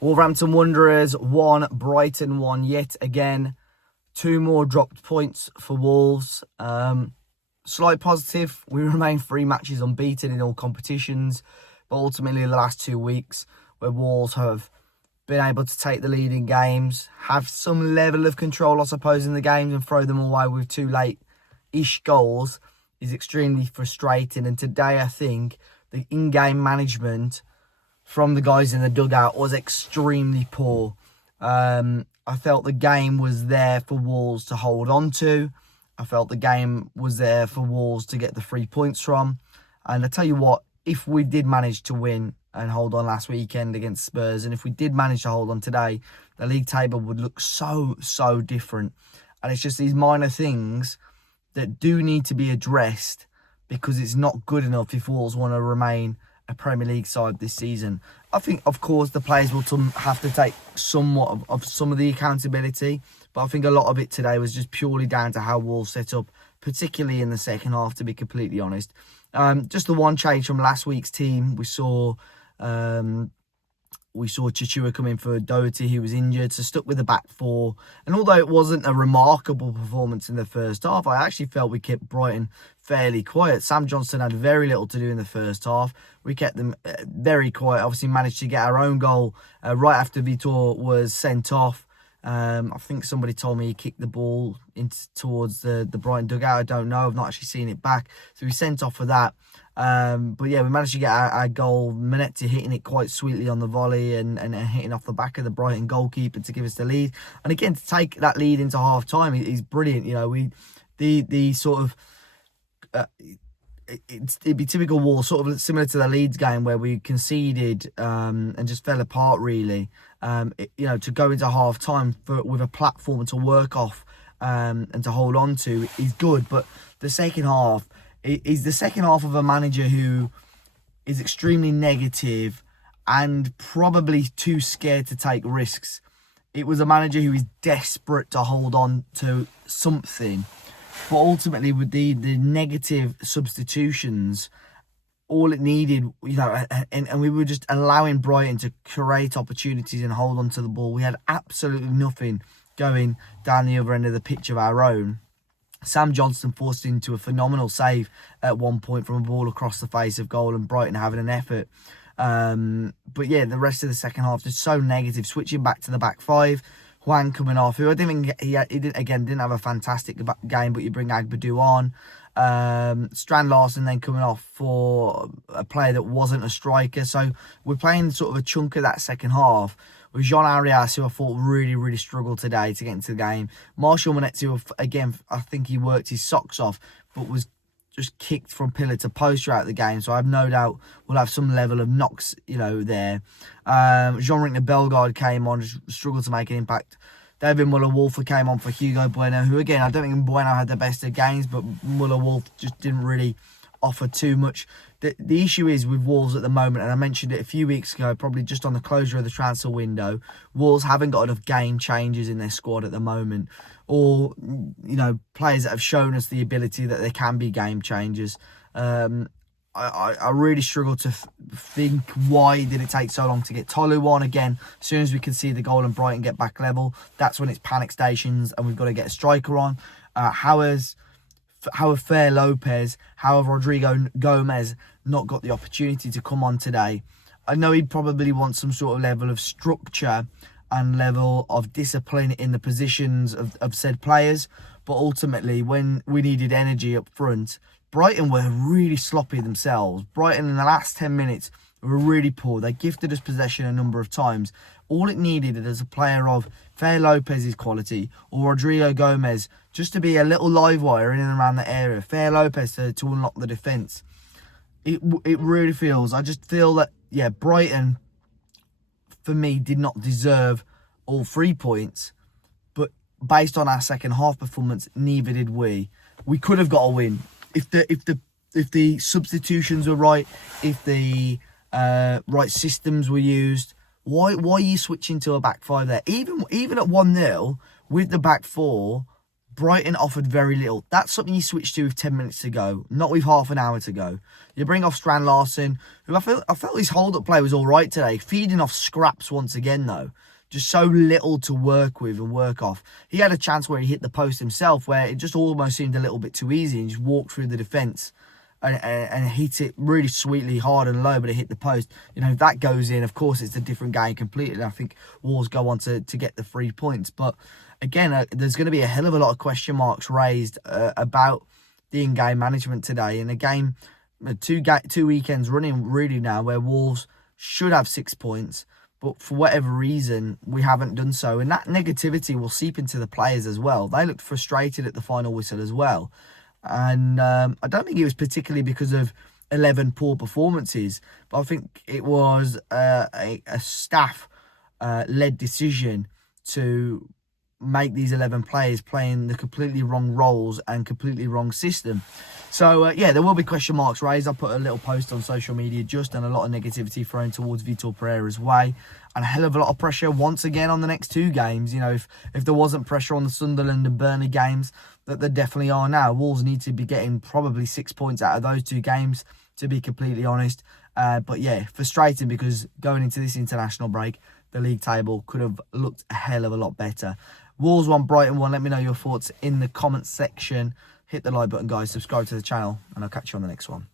Wolverhampton Wanderers 1, Brighton 1 yet again. 2 more dropped points for Wolves. Slight positive, we remain 3 matches unbeaten in all competitions. But ultimately, the last 2 weeks, where Wolves have been able to take the lead in games, have some level of control, I suppose, in the games and throw them away with 2 late-ish goals is extremely frustrating. And today, I think, the in-game management from the guys in the dugout was extremely poor. I felt the game was there for Wolves to hold on to. I felt the game was there for Wolves to get the 3 points from. And I tell you what, if we did manage to win and hold on last weekend against Spurs, and if we did manage to hold on today, the league table would look so different. And it's just these minor things that do need to be addressed, because it's not good enough if Wolves want to remain a Premier League side this season. I think, of course, the players will have to take somewhat of some of the accountability, but I think a lot of it today was just purely down to how Wolves set up, particularly in the second half, to be completely honest. Just the one change from last week's team, we saw Chichua come in for Doherty, who was injured, so stuck with the back 4. And although it wasn't a remarkable performance in the first half, I actually felt we kept Brighton fairly quiet. Sam Johnstone had very little to do in the first half. We kept them very quiet. Obviously managed to get our own goal right after Vitor was sent off. I think somebody told me he kicked the ball towards the Brighton dugout. I don't know. I've not actually seen it back. So we sent off for that. But yeah, we managed to get our goal. Molineux hitting it quite sweetly on the volley and hitting off the back of the Brighton goalkeeper to give us the lead. And again, to take that lead into half time is brilliant. You know, the sort of it'd be typical Wolves, sort of similar to the Leeds game where we conceded and just fell apart really. To go into half time with a platform to work off and to hold on to is good, but the second half is the second half of a manager who is extremely negative and probably too scared to take risks. It was a manager who is desperate to hold on to something, but ultimately with the negative substitutions, all it needed, and we were just allowing Brighton to create opportunities and hold on to the ball. We had absolutely nothing going down the other end of the pitch of our own. Sam Johnstone forced into a phenomenal save at one point from a ball across the face of goal, and Brighton having an effort. But yeah, the rest of the second half just so negative. Switching back to the back 5, Juan coming off, who I didn't think he didn't have a fantastic game, but you bring Agbadou on. Strand Larsen then coming off for a player that wasn't a striker. So we're playing sort of a chunk of that second half with Jean Arias, who I thought really struggled today to get into the game. Marshall Molineux, who again, I think he worked his socks off, but was just kicked from pillar to post throughout the game. So I have no doubt we'll have some level of knocks, there. Jean-Ric de Bellegarde came on, just struggled to make an impact. David Muller-Wolfe came on for Hugo Bueno, who again, I don't think Bueno had the best of games, but Muller-Wolfe just didn't really offer too much. The issue is with Wolves at the moment, and I mentioned it a few weeks ago, probably just on the closure of the transfer window, Wolves haven't got enough game changers in their squad at the moment, or players that have shown us the ability that they can be game changers. I really struggle to think why did it take so long to get Tolu on again. As soon as we can see the goal and Brighton get back level, that's when it's panic stations and we've got to get a striker on. How have Fair Lopez, how have Rodrigo Gomez not got the opportunity to come on today? I know he'd probably want some sort of level of structure and level of discipline in the positions of said players, but ultimately when we needed energy up front, Brighton were really sloppy themselves. Brighton in the last 10 minutes were really poor. They gifted us possession a number of times. All it needed is a player of Fair Lopez's quality or Rodrigo Gomez just to be a little live wire in and around the area. Fair Lopez to unlock the defence. It really feels, I just feel that, Brighton, for me, did not deserve all 3 points. But based on our second half performance, neither did we. We could have got a win. If the substitutions were right, if the right systems were used, why are you switching to a back 5 there? Even at 1-0 with the back 4, Brighton offered very little. That's something you switch to with 10 minutes to go, not with half an hour to go. You bring off Strand Larson, who I felt his hold-up play was all right today. Feeding off scraps once again, though. Just so little to work with and work off. He had a chance where he hit the post himself, where it just almost seemed a little bit too easy, and just walked through the defence and hit it really sweetly, hard and low, but it hit the post. You know, if that goes in, of course, it's a different game completely. I think Wolves go on to get the 3 points. But again, there's going to be a hell of a lot of question marks raised about the in-game management today. In a game, two weekends running really now, where Wolves should have 6 points, but for whatever reason, we haven't done so. And that negativity will seep into the players as well. They looked frustrated at the final whistle as well. And I don't think it was particularly because of 11 poor performances, but I think it was a staff-led decision to make these 11 players playing the completely wrong roles and completely wrong system. So, yeah, there will be question marks raised. I put a little post on social media and a lot of negativity thrown towards Vitor Pereira's way. And a hell of a lot of pressure once again on the next 2 games. You know, if there wasn't pressure on the Sunderland and Burnley games, that there definitely are now. Wolves need to be getting probably 6 points out of those 2 games, to be completely honest. But, yeah, frustrating because going into this international break, the league table could have looked a hell of a lot better. Wolves 1, Brighton 1. Let me know your thoughts in the comments section. Hit the like button, guys. Subscribe to the channel, and I'll catch you on the next one.